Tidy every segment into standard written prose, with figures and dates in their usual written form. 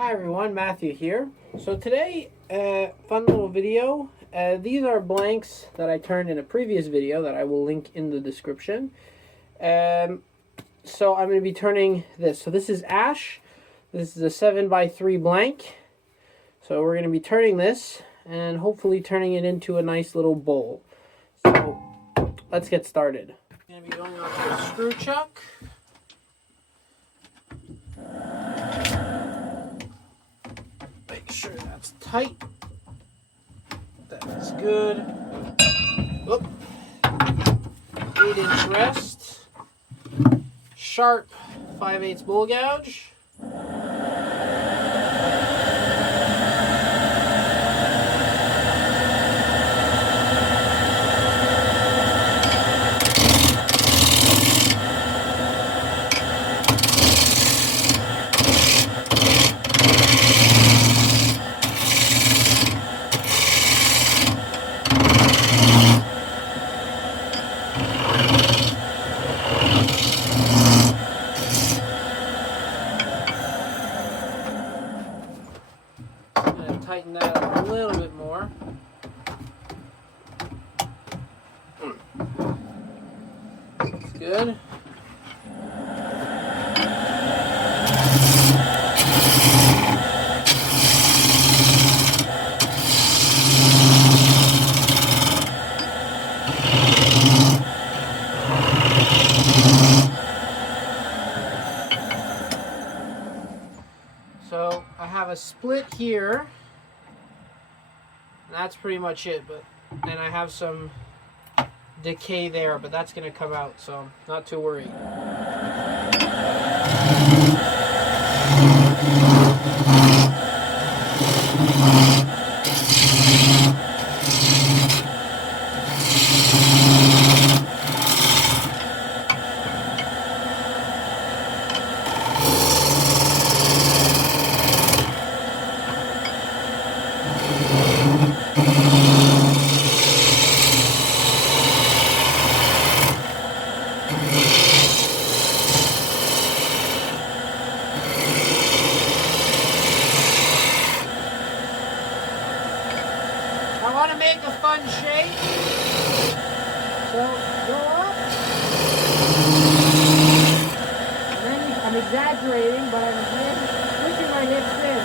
Hi everyone, Matthew here. So today, fun little video. These are blanks that I turned in a previous video that I will link in the description. So I'm going to be turning this. So this is ash. This is a 7x3 blank. So we're going to be turning this and hopefully turning it into a nice little bowl. So let's get started. I'm going to be going on to a screw chuck. Make sure that's tight. That is good. Oop. 8-inch rest. Sharp 5/8 bowl gouge. Tighten that up a little bit more. That's good. So I have a split here. That's pretty much it, but then I have some decay there, but that's going to come out, so not too worried. I want to make a fun shape, so go up, and then I'm exaggerating, but I'm pushing my hips in.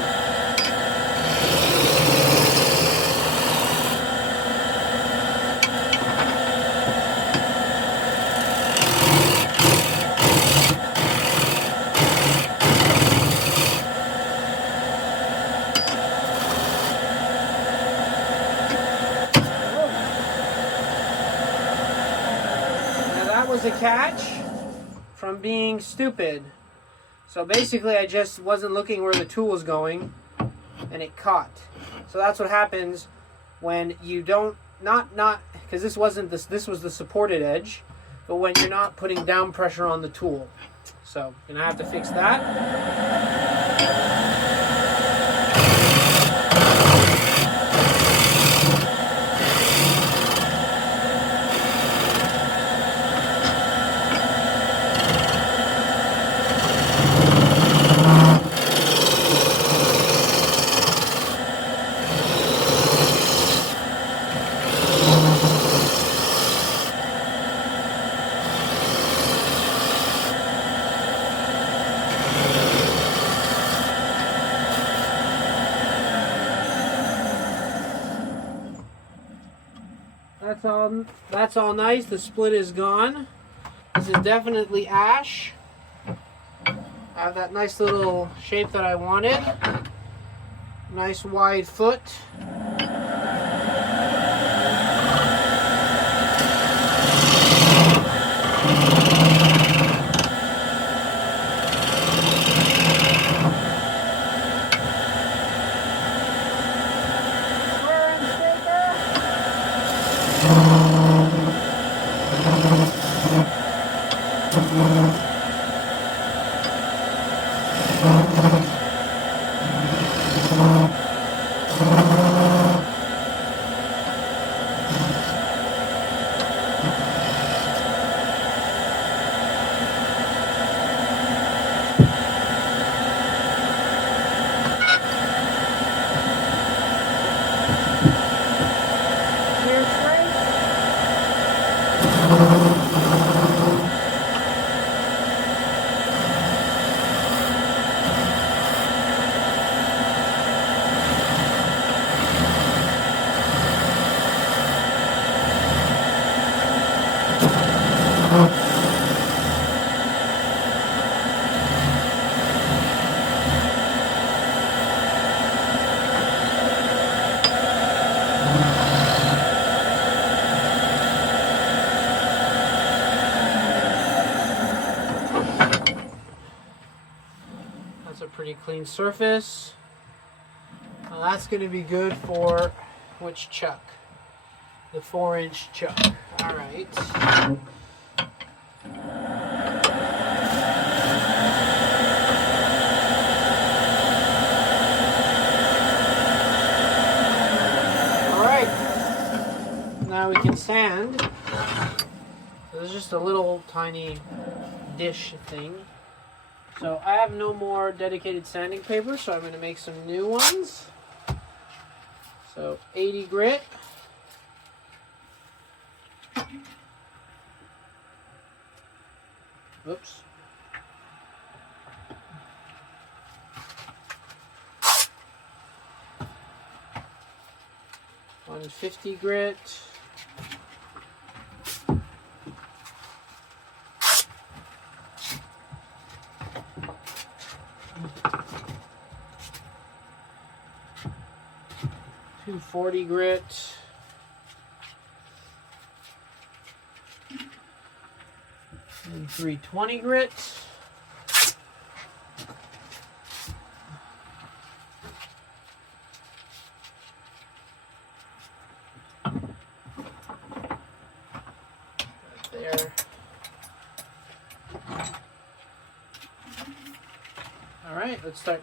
Was a catch from being stupid. So basically I just wasn't looking where the tool was going and it caught. So that's what happens when you don't because this was the supported edge, but when you're not putting down pressure on the tool. So you're gonna have to fix that. That's all nice. The split is gone. This is definitely ash. I have that nice little shape that I wanted. Nice wide foot. a clean surface. Now that's going to be good for which chuck? The 4-inch chuck. All right. All right. Now we can sand. This is just a little tiny dish thing. So I have no more dedicated sanding paper, so I'm going to make some new ones. So 80 grit. Oops. $150 grit. $240 grit. And $320 grit. Right there. All right, let's start.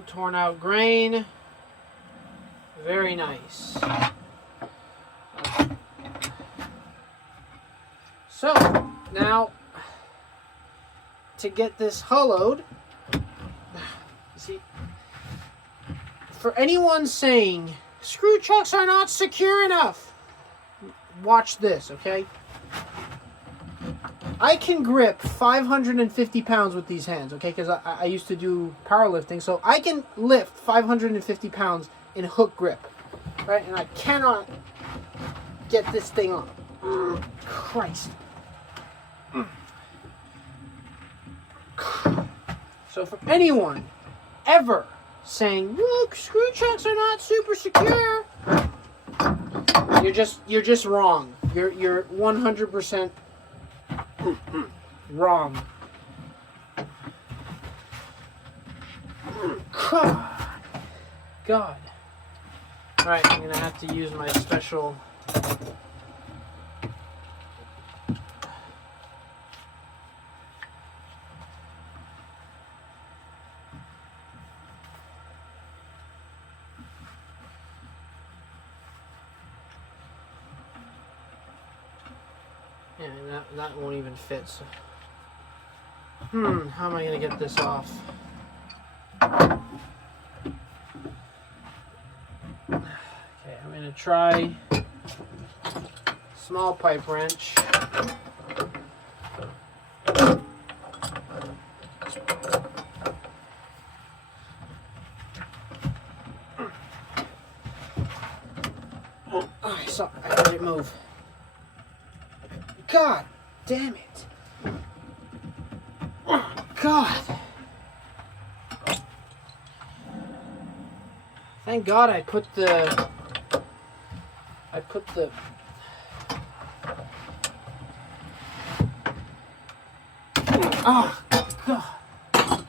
No torn out grain. Very nice. So, now, to get this hollowed, see, for anyone saying, screw chucks are not secure enough, watch this, okay? I can grip 550 pounds with these hands, okay? Because I used to do powerlifting, so I can lift 550 pounds in hook grip, right? And I cannot get this thing on. Christ. So for anyone ever saying, look, screw chucks are not super secure, you're just wrong. You're 100% wrong. God. Alright, I'm gonna have to use my special yeah, that won't even fit. So. How am I gonna get this off? Okay, I'm gonna try small pipe wrench. So I let it move. God damn it. God. Thank God I put the oh God.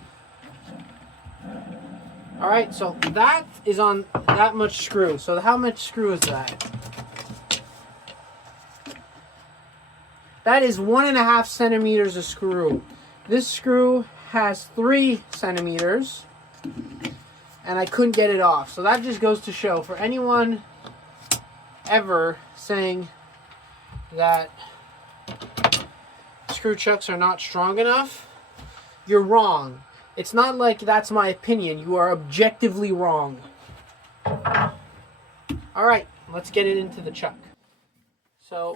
Alright, so that is on that much screw. So how much screw is that? That is 1.5 centimeters of screw. This screw has 3 centimeters, and I couldn't get it off. So that just goes to show, for anyone ever saying that screw chucks are not strong enough, you're wrong. It's not like that's my opinion. You are objectively wrong. All right, let's get it into the chuck. So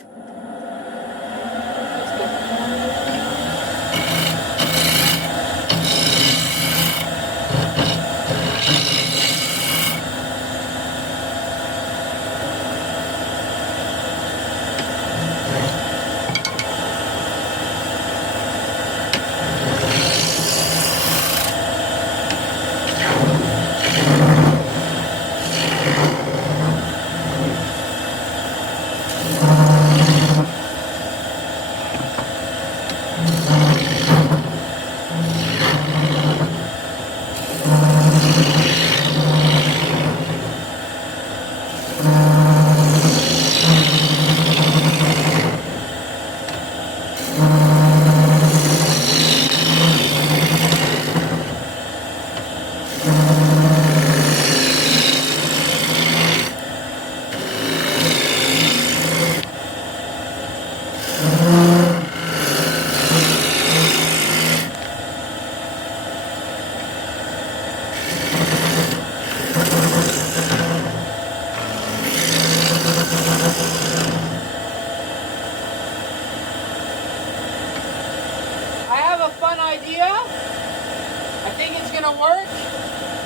idea. I think it's gonna work.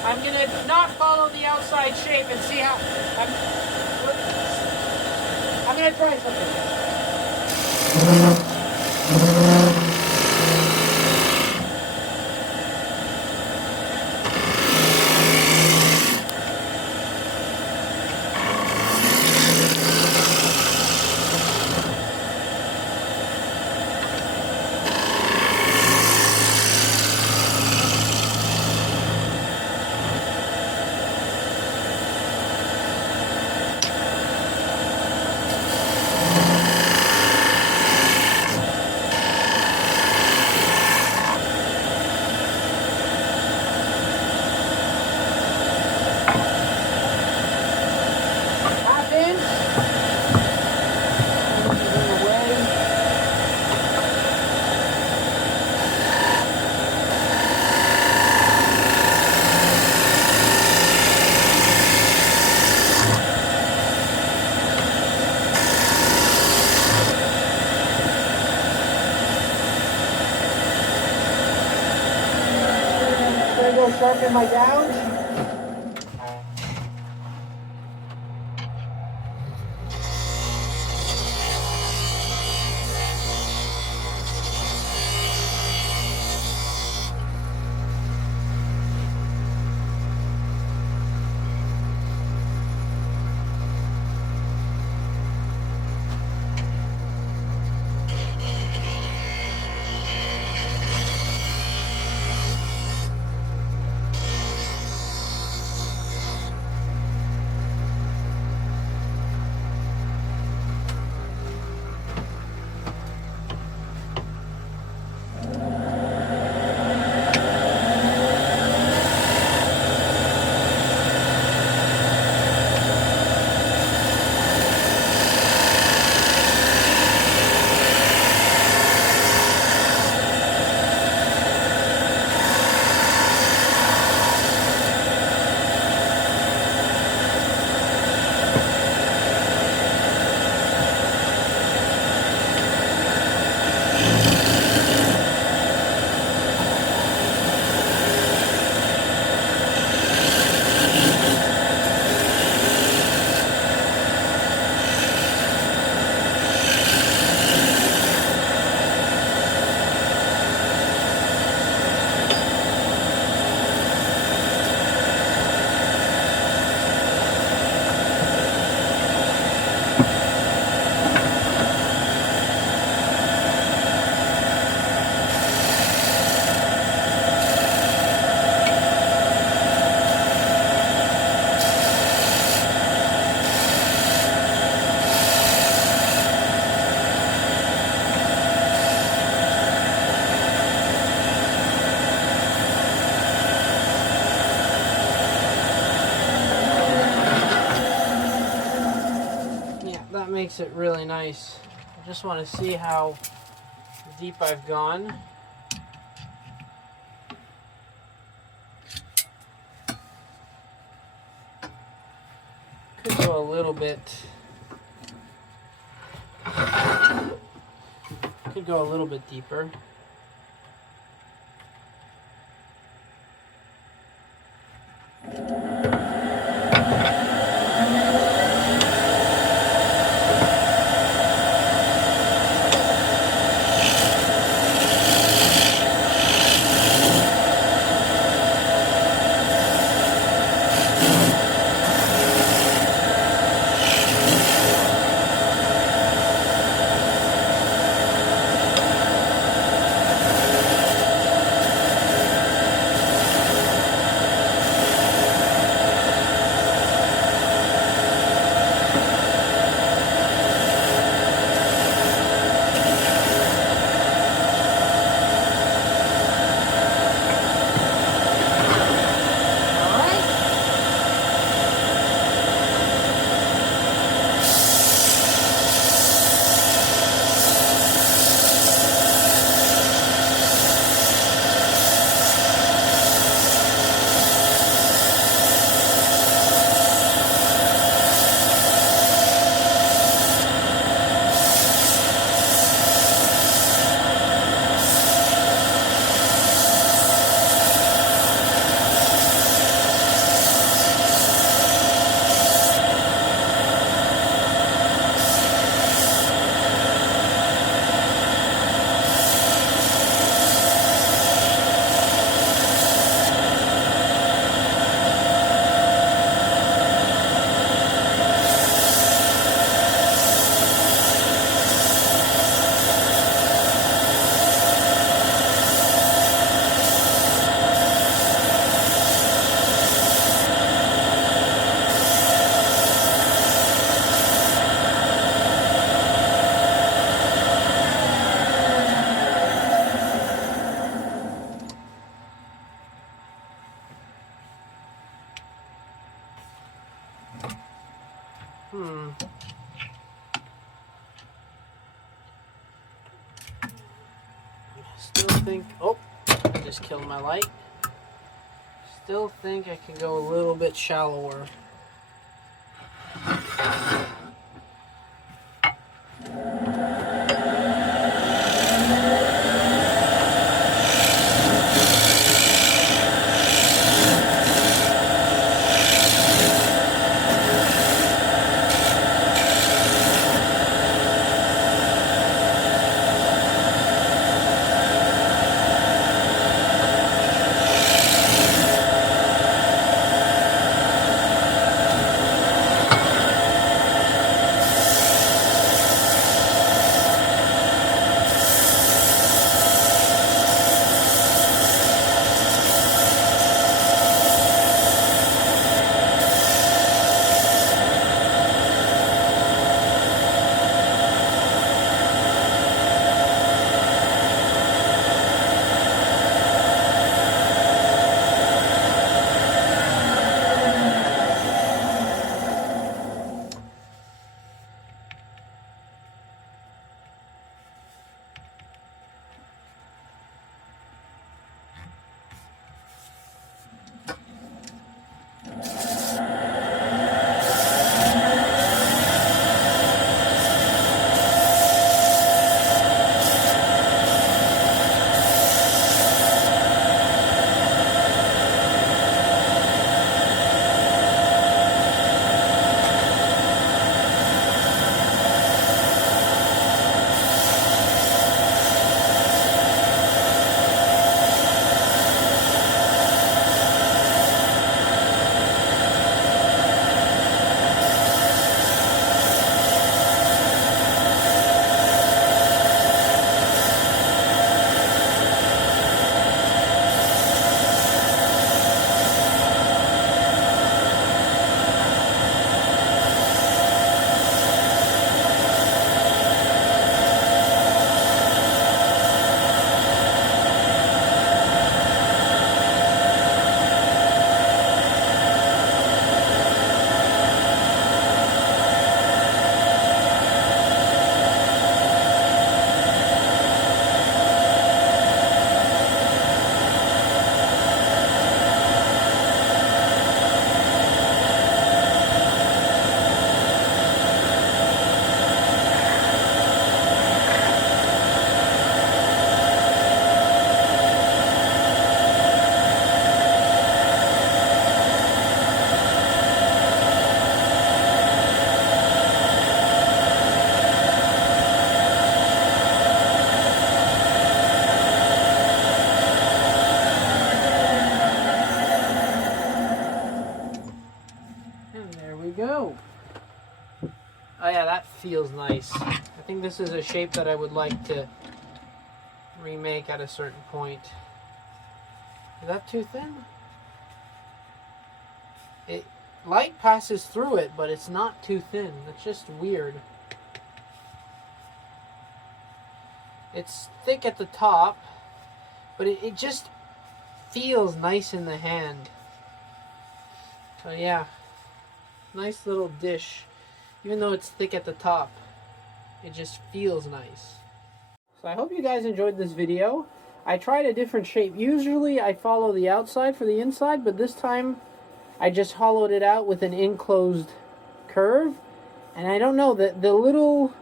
I'm gonna not follow the outside shape and see how. I'm gonna try something. in my gouge. Makes it really nice. I just want to see how deep I've gone. Could go a little bit. Could go a little bit deeper. Still think, oh, I just killed my light. Still think I can go a little bit shallower. we go. Oh yeah, that feels nice. I think this is a shape that I would like to remake at a certain point. Is that too thin? Light passes through it, but it's not too thin. It's just weird. It's thick at the top, but it just feels nice in the hand. So yeah, nice little dish. Even though it's thick at the top, it just feels nice. So I hope you guys enjoyed this video. I tried a different shape. Usually I follow the outside for the inside, but this time I just hollowed it out with an enclosed curve. And I don't know, the little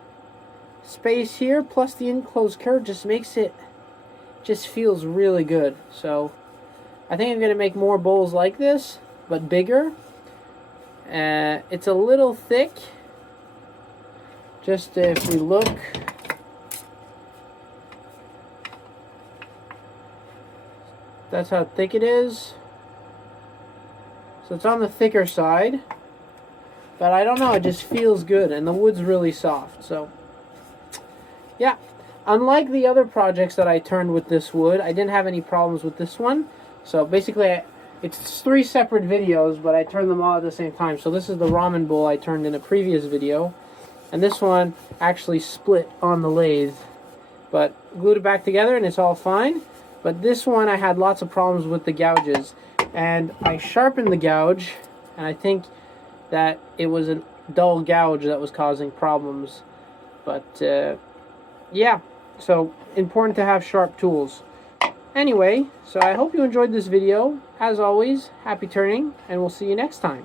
space here plus the enclosed curve just makes it, just feels really good. So I think I'm going to make more bowls like this, but bigger. It's a little thick. Just if we look, that's how thick it is. So it's on the thicker side, but I don't know, it just feels good, and the wood's really soft. So yeah, unlike the other projects that I turned with this wood, I didn't have any problems with this one. So basically it's 3 separate videos, but I turned them all at the same time. So this is the ramen bowl I turned in a previous video, and this one actually split on the lathe, but glued it back together and it's all fine. But this one I had lots of problems with the gouges, and I sharpened the gouge, and I think that it was a dull gouge that was causing problems. But yeah, so important to have sharp tools. Anyway, so I hope you enjoyed this video. As always, happy turning, and we'll see you next time.